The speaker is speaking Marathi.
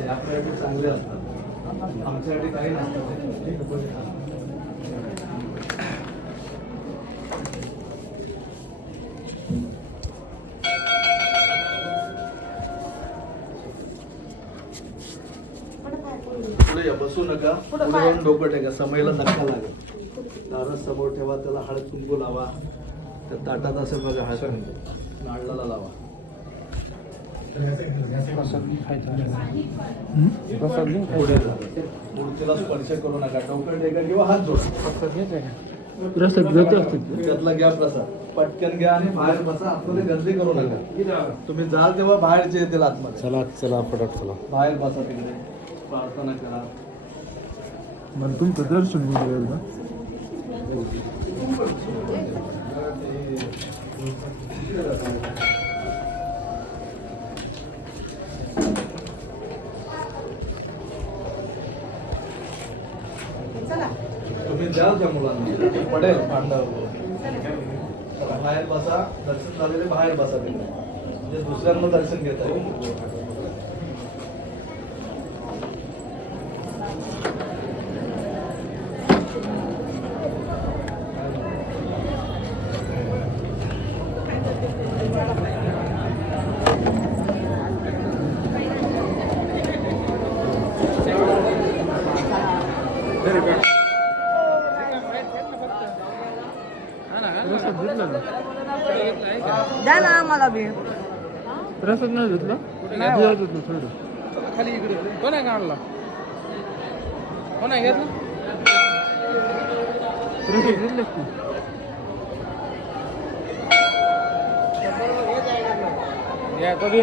ते आपल्यासाठी चांगले असतात, आमच्यासाठी काही नसतं. पुढे या, बसू नका. पुढे येऊन डोकं टेका, समयला धक्का लागेल. दारच समोर ठेवा, त्याला हळद कुंकू लावा. त्या ताटात असं बघा, हळद कुंकू नारळाला लावा. मूर्तीला स्पर्श करू नका, डोकं टेका किंवा हात जोडा. त्यातला घ्या प्रसाद, पटकन घ्या आणि बाहेर बसा. आतमध्ये गर्दी करू नका. तुम्ही जाल तेव्हा बाहेरचे येतील आतमध्ये. चला चला फटाफट चला, बाहेर बसा, तिकडे प्रार्थना करा. मला तुमचं दर्शन घेऊन का? तुम्ही द्याल त्या मुलांना, पडेल पांडव. बाहेर बसा, दर्शन झालेले बाहेर बसा तिकडे, म्हणजे दुसऱ्यांना दर्शन घेता येईल. द्या ना आम्हाला बी. प्रसाद नाही घेतला? नाही थोडं खाली इकडे. कोण आहे काढला? कोण आहे घेतला? प्रसाद घेतलं की या कधी